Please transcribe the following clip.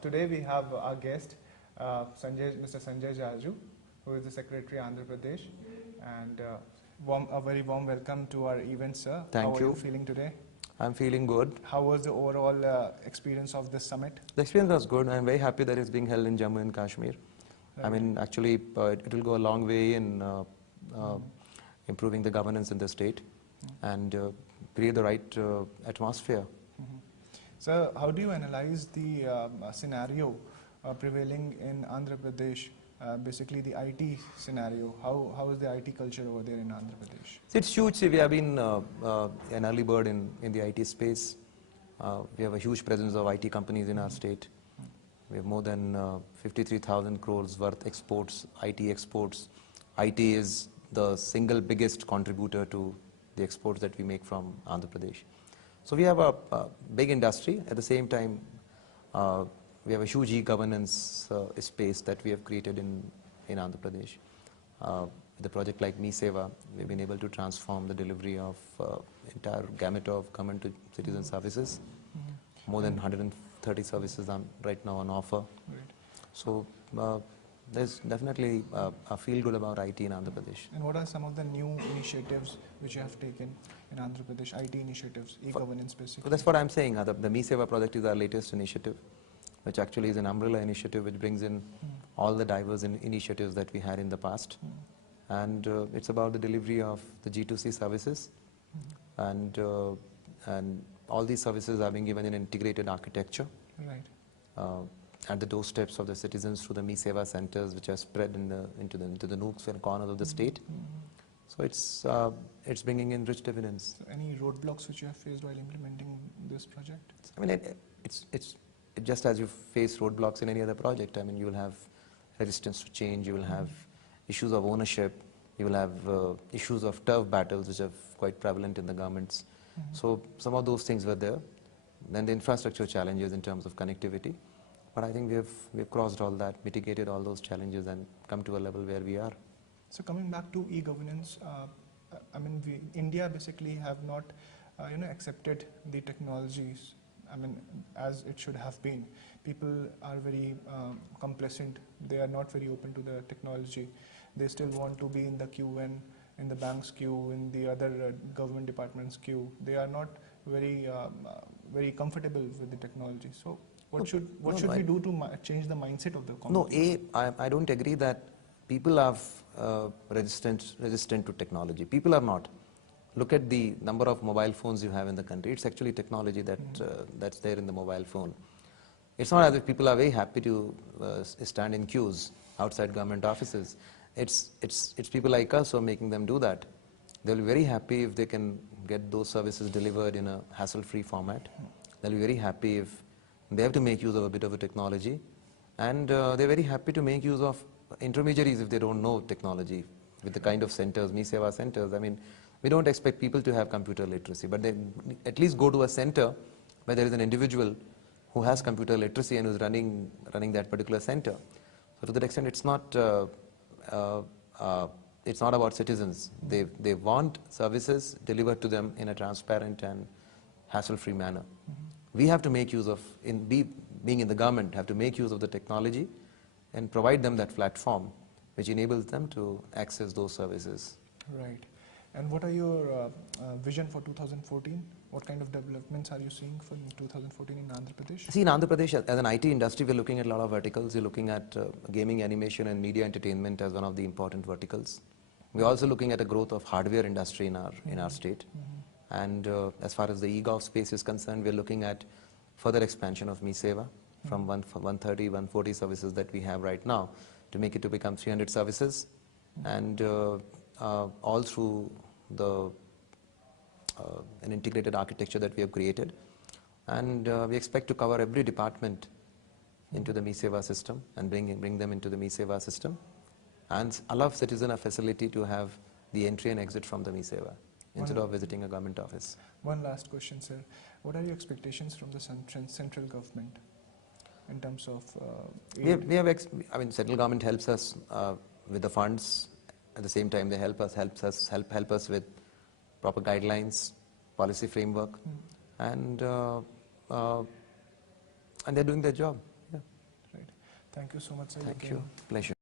Today we have our guest, Mr. Sanjay Jaju, who is the Secretary Andhra Pradesh, and a very warm welcome to our event, sir. Thank How you. are you feeling today? I'm feeling good. How was the overall experience of this summit? The experience was good. I'm very happy that it's being held in Jammu and Kashmir. Right. I mean, actually, it will go a long way in improving the governance in the state and create the right atmosphere. Sir, how do you analyze the scenario prevailing in Andhra Pradesh, basically the IT scenario? How is the IT culture over there in Andhra Pradesh? It's huge. See, we have been an early bird in the IT space. We have a huge presence of IT companies in our state. We have more than 53,000 crores worth exports, IT exports. IT is the single biggest contributor to the exports that we make from Andhra Pradesh. So we have a big industry. At the same time, we have a huge e-governance space that we have created in Andhra Pradesh. With a project like MeSeva, we've been able to transform the delivery of entire gamut of government to citizen services. More than 130 services are right now on offer. Right. So there's definitely a feel good about IT in Andhra Pradesh. And what are some of the new initiatives which you have taken in Andhra Pradesh, IT initiatives, e-governance So basically? that's what I'm saying. The MeSeva project is our latest initiative, which actually is an umbrella initiative which brings in all the diverse initiatives that we had in the past. And it's about the delivery of the G2C services. And all these services are being given in integrated architecture. Right. At the doorsteps of the citizens through the MeSeva centers, which are spread into the nooks and corners of the state. So it's bringing in rich dividends. So any roadblocks which you have faced while implementing this project? I mean, it's just as you face roadblocks in any other project. I mean, you will have resistance to change. You will have issues of ownership. You will have issues of turf battles, which are quite prevalent in the governments. So some of those things were there. Then the infrastructure challenges in terms of connectivity. But I think we've crossed all that, mitigated all those challenges, and come to a level where we are. So coming back to e-governance, I mean, India basically have not, accepted the technologies. I mean, as it should have been. People are very complacent. They are not very open to the technology. They still want to be in the queue and in the bank's queue, in the other government departments' queue. They are not very comfortable with the technology. So what should we do to change the mindset of the community? No, I don't agree that people are resistant to technology. People are not. Look at the number of mobile phones you have in the country. It's actually technology that's there in the mobile phone. It's not as if people are very happy to stand in queues outside government offices. It's people like us who are making them do that. They'll be very happy if they can get those services delivered in a hassle-free format. They'll be very happy if they have to make use of a bit of a technology. And they're very happy to make use of intermediaries if they don't know technology. With the kind of centers, MeSeva centers, I mean, we don't expect people to have computer literacy, but they at least go to a center where there is an individual who has computer literacy and who's running that particular center. So to that extent, it's not about citizens. They want services delivered to them in a transparent and hassle-free manner. We have to make use of, being in the government, have to make use of the technology and provide them that platform which enables them to access those services. Right. And what are your vision for 2014? What kind of developments are you seeing for 2014 in Andhra Pradesh? See, in Andhra Pradesh, as an IT industry, we're looking at a lot of verticals. We're looking at gaming, animation, and media entertainment as one of the important verticals. We're also looking at a growth of hardware industry in our state. And as far as the eGov space is concerned, we're looking at further expansion of MeSeva from 130, 140 services that we have right now to make it to become 300 services, and all through an integrated architecture that we have created. And we expect to cover every department into the MeSeva system and bring them into the MeSeva system, and allow citizen a facility to have the entry and exit from the MeSeva instead of visiting a government office. One last question, sir. What are your expectations from the central government in terms of I mean, central government helps us with the funds. At the same time, they help us with proper guidelines, policy framework, and they're doing their job. Yeah. Thank you so much, sir. Thank came. you. Pleasure.